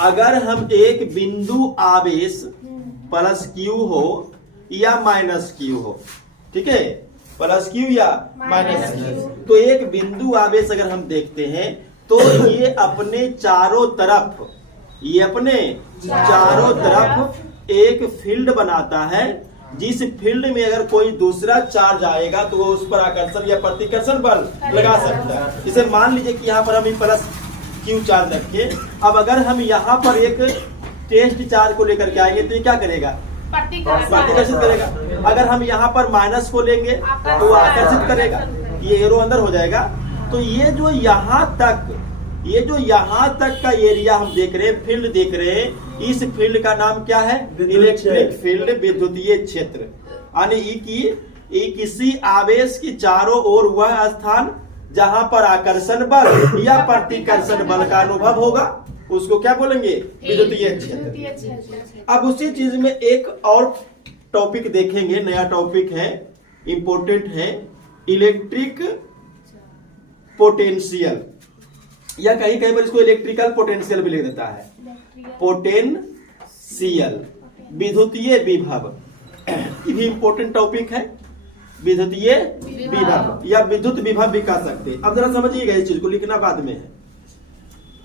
अगर हम एक बिंदु आवेश प्लस क्यू हो या माइनस क्यू हो, ठीक है, प्लस क्यू या माइनस क्यू, तो एक बिंदु आवेश अगर हम देखते हैं तो ये अपने चारों तरफ एक फील्ड बनाता है, जिस फील्ड में अगर कोई दूसरा चार्ज आएगा तो वो उस पर आकर्षण या प्रतिकर्षण बल लगा सकता है। जैसे मान लीजिए कि यहाँ पर हम प्लस क्यू चार्ज रखे, अब अगर हम यहाँ पर एक टेस्ट चार्ज को लेकर के आएंगे तो ये क्या करेगा, प्रतिकर्षित करेगा। अगर हम यहाँ पर माइनस को लेंगे तो वो आकर्षित करेगा, ये एरो अंदर हो जाएगा। तो ये जो यहाँ तक का एरिया हम देख रहे हैं, फील्ड देख रहे हैं, इस फील्ड का नाम क्या है, इलेक्ट्रिक फील्ड, विद्युतीय क्षेत्र। यानी किसी आवेश की चारों ओर वह स्थान जहां पर आकर्षण बल या प्रतिकर्षण बल का अनुभव होगा उसको क्या बोलेंगे, विद्युतीय क्षेत्र। अब उसी चीज में एक और टॉपिक देखेंगे, नया टॉपिक है, इंपॉर्टेंट है, इलेक्ट्रिक पोटेंशियल, या कहीं कहीं पर इसको इलेक्ट्रिकल पोटेंशियल भी लिख देता है, पोटेंशियल, विद्युतीय विभव। ये भी इंपॉर्टेंट टॉपिक है, विद्युतीय विभव या विद्युत विभव भी कह सकते हैं। अब जरा समझिएगा इस चीज को, लिखना बाद में है।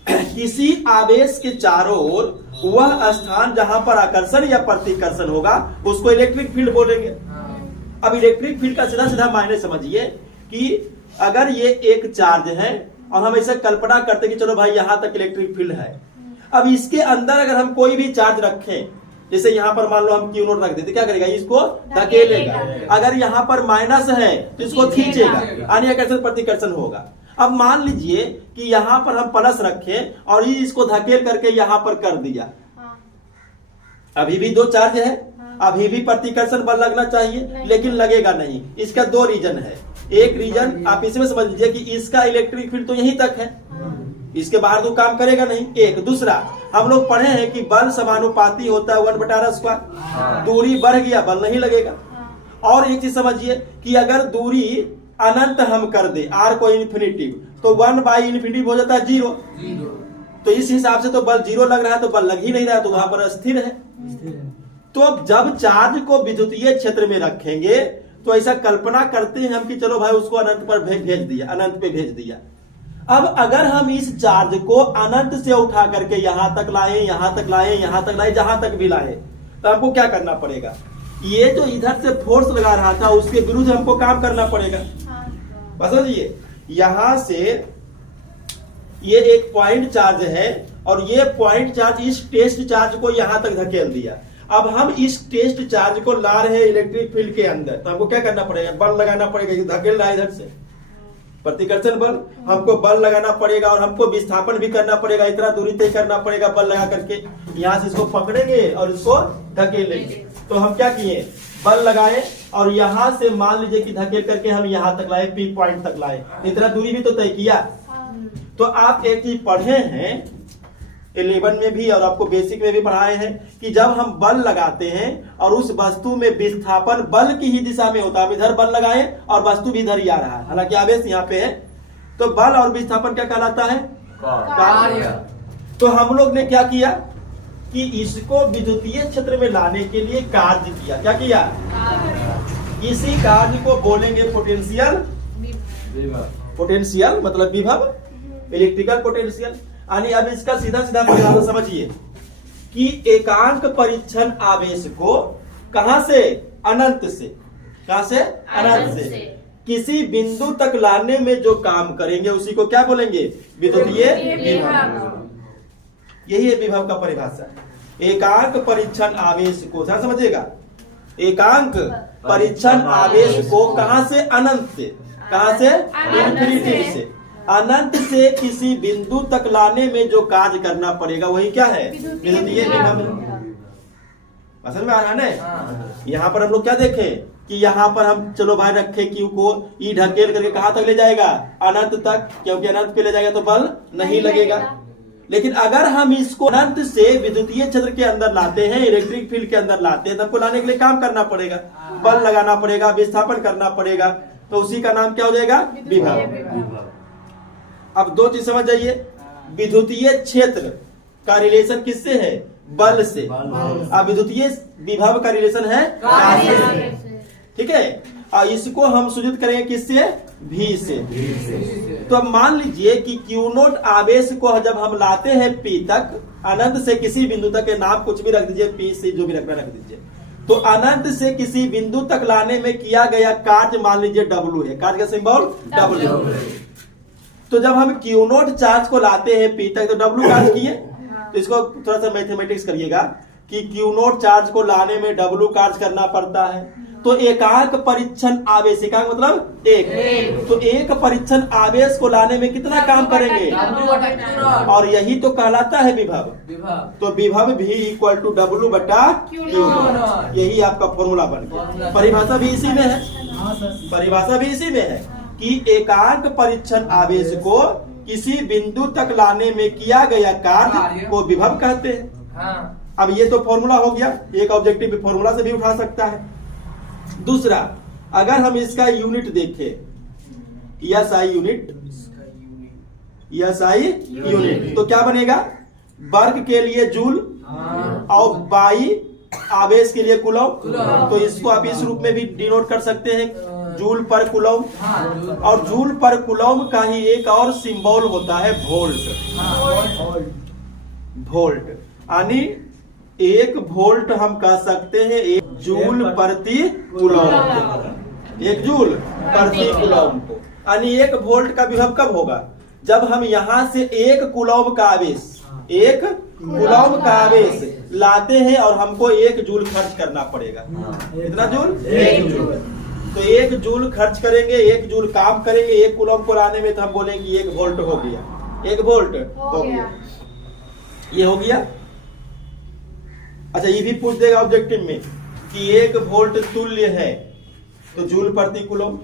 किसी आवेश के चारों ओर वह स्थान जहां पर आकर्षण या प्रतिकर्षण होगा उसको इलेक्ट्रिक फील्ड बोलेंगे। अब इलेक्ट्रिक फील्ड का सीधा सीधा मायने समझिए कि अगर ये एक चार्ज है और हम ऐसे कल्पना करते कि चलो भाई यहां तक इलेक्ट्रिक फील्ड है, अब इसके अंदर अगर हम कोई भी चार्ज रखें, जैसे यहाँ पर मान लो हम क्यू नोट रख देते, क्या करेगा, इसको धकेलेगा। अगर यहाँ पर माइनस है तो इसको खींचेगा, यानी आकर्षण प्रतिकर्षण होगा। अब मान लीजिए कि यहाँ पर हम प्लस रखें और इसको धकेल करके यहाँ पर कर दिया, अभी भी दो चार्ज है, अभी भी प्रतिकर्षण बल लगना चाहिए, लेकिन लगेगा नहीं। इसका दो रीजन है। एक रीजन आप इसमें समझ लीजिए कि इसका इलेक्ट्रिक फील्ड तो यहीं तक है, इसके बाहर तो काम करेगा नहीं। एक दूसरा, हम लोग पढ़े हैं कि बल समानुपाती होता है 1/r², दूरी बढ़ गया बल नहीं लगेगा। और एक चीज समझिए कि अगर दूरी अनंत हम कर दे, आर को इन्फिनिटिव, तो 1/∞ हो जाता है 0। तो इस हिसाब से तो बल 0 लग रहा है, तो बल लग ही नहीं रहा है, तो वहां पर स्थिर है। तो अब जब चार्ज को विद्युतीय क्षेत्र में रखेंगे तो ऐसा कल्पना करते हैं हम कि चलो भाई उसको अनंत पर भेज दिया, अनंत पे भेज दिया। अब अगर हम इस चार्ज को अनंत से उठा करके यहां तक लाए, यहां तक लाए, यहां तक लाए, जहां तक भी लाए, तो हमको क्या करना पड़ेगा, ये जो इधर से फोर्स लगा रहा था उसके विरुद्ध हमको काम करना पड़ेगा। समझिए, यहां से ये एक पॉइंट चार्ज है और ये पॉइंट चार्ज इस टेस्ट चार्ज को यहां तक धकेल दिया। अब हम इस टेस्ट चार्ज को ला रहे हैं इलेक्ट्रिक फील्ड के अंदर, तो हमको क्या करना पड़ेगा, बल लगाना पड़ेगा, धकेल रहा है इधर से, प्रतिकर्षण बल, हमको बल लगाना पड़ेगा और हमको विस्थापन भी करना पड़ेगा, इतना दूरी तय करना पड़ेगा बल लगा करके। यहाँ से इसको पकड़ेंगे और इसको धकेलेंगे। तो हम क्या किए, बल लगाए और यहाँ से मान लीजिए कि धकेल करके हम यहाँ तक लाए, पी पॉइंट तक लाए, इतना दूरी भी तो तय किया। तो आप एक चीज पढ़े हैं 11 में भी और आपको बेसिक में भी पढ़ाए हैं कि जब हम बल लगाते हैं और उस वस्तु में विस्थापन बल की ही दिशा में होता है, हम इधर बल लगाए और वस्तु भी इधर ही आ रहा है, हालांकि आवेश यहाँ पे है, तो बल और विस्थापन क्या कहलाता है, कार्य। तो हम लोग ने क्या किया कि इसको विद्युतीय क्षेत्र में लाने के लिए कार्य किया। क्या किया, इसी कार्य को बोलेंगे पोटेंशियल। पोटेंशियल मतलब विभव, इलेक्ट्रिकल पोटेंशियल। यानी अब इसका सीधा सीधा परिभाषा समझिए कि एकांक परीक्षण आवेश को कहां से, अनंत से, कहां से, अनंत से किसी बिंदु तक लाने में जो काम करेंगे उसी को क्या बोलेंगे, विद्युतीय विभव। यही है विभव का परिभाषा। एकांक परीक्षण आवेश को, ध्यान समझिएगा, एकांक परीक्षण आवेश को कहां से, अनंत से, कहां से, इन्फिनिटी से, अनंत से किसी बिंदु तक लाने में जो कार्य करना पड़ेगा वही क्या है, विद्युतीय विभव। असल में आ रहा है। यहाँ पर हम लोग क्या देखें कि यहाँ पर हम चलो भाई रखे क्यू को, ई ढकेल करके कहां तक ले जाएगा, अनंत तक, क्योंकि अनंत पे ले जाएगा तो बल नहीं लगेगा। लेकिन अगर हम इसको अनंत से विद्युतीय क्षेत्र के अंदर लाते हैं, इलेक्ट्रिक फील्ड के अंदर लाते हैं, तो हमको लाने के लिए काम करना पड़ेगा, बल लगाना पड़ेगा, विस्थापन करना पड़ेगा, तो उसी का नाम क्या हो जाएगा, विभव। अब दो चीज समझ जाइए, विद्युतीय क्षेत्र का रिलेशन किससे है? बल से। अब विद्युतीय विभव का रिलेशन है कार्य से। ठीक है, और इसको हम सूचित करेंगे किससे? भी से। तो अब मान लीजिए कि Q नोट आवेश को जब हम लाते हैं P तक, अनंत से किसी बिंदु तक, के नाम कुछ भी रख दीजिए, P से जो भी रखना रख दीजिए। तो अनंत से किसी बिंदु तक लाने में किया गया कार्य मान लीजिए W है, कार्य का सिंबल W। तो जब हम Q नोट चार्ज को लाते हैं P तक, तो W कार्य किए। तो इसको थोड़ा सा मैथमेटिक्स करिएगा कि Q नोट चार्ज को लाने में W कार्य करना पड़ता है। तो एकांक परीक्षण आवेश, एकांक मतलब एक, तो एक परीक्षण आवेश को लाने में कितना काम करेंगे? और यही तो कहलाता है विभव। तो विभव भी इक्वल टू W बटा Q नोट। यही आपका फॉर्मूला बन गया। परिभाषा भी इसी में है, परिभाषा भी इसी में है कि एकांक परीक्षण आवेश को किसी बिंदु तक लाने में किया गया कार्य को विभव कहते हैं। अब ये तो फॉर्मूला हो गया, एक ऑब्जेक्टिव फॉर्मूला से भी उठा सकता है। दूसरा, अगर हम इसका यूनिट देखें, SI यूनिट, SI यूनिट, तो क्या बनेगा? वर्ग के लिए जूल और बाई आवेश के लिए कूलम। तो इसको आप इस रूप में भी डिनोट कर सकते हैं, जूल पर कूलम। और जूल पर कूलम का ही एक और सिंबल होता है वोल्ट। वोल्ट यानी 1 वोल्ट हम कह सकते हैं 1 जूल प्रति कूलम, 1 जूल प्रति कूलम को। यानी 1 वोल्ट का विभव कब होगा? जब हम यहाँ से 1 कूलम का आवेश, 1 कूलम का आवेश लाते हैं और हमको 1 जूल खर्च करना पड़ेगा। कितना जूल? 1 जूल। तो 1 जूल खर्च करेंगे, 1 जूल काम करेंगे 1 कूलम को लाने में, तो हम बोलेंगे 1 वोल्ट हो गया, 1 वोल्ट हो गया। ये हो गया। अच्छा, ये भी पूछ देगा ऑब्जेक्टिव में कि 1 वोल्ट तुल्य है तो जूल प्रति कूलम,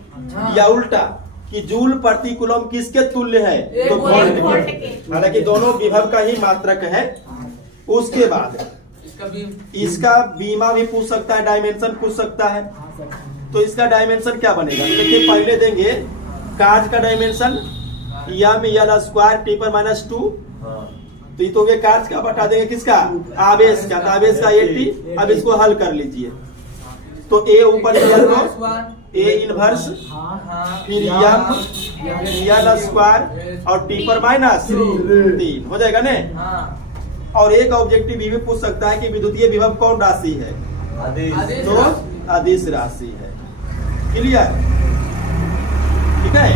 या उल्टा कि जूल प्रति कूलम किसके तुल्य है? तो वोल्ट के। हालांकि दोनों विभव का ही मात्रक है। उसके बाद इसका बीमा भी पूछ सकता है, डायमेंशन पूछ सकता है। तो इसका डायमेंशन क्या बनेगा? देखिए, पहले देंगे कार्य का डायमेंशन m(L²) T/-2। तो ये तो कार्य का बता देंगे किसका? आवेश का। तो आवेश का 80। अब इसको हल कर लीजिए। तो A ऊपर तो A इनवर्स, फिर m(L²) और T/-3 हो जाएगा ने। और एक ऑब्जेक्टिव भी पूछ सकता है कि विद्युतीय विभव कौन राशि है? तो अदिश राशि है। क्लियर? ठीक है।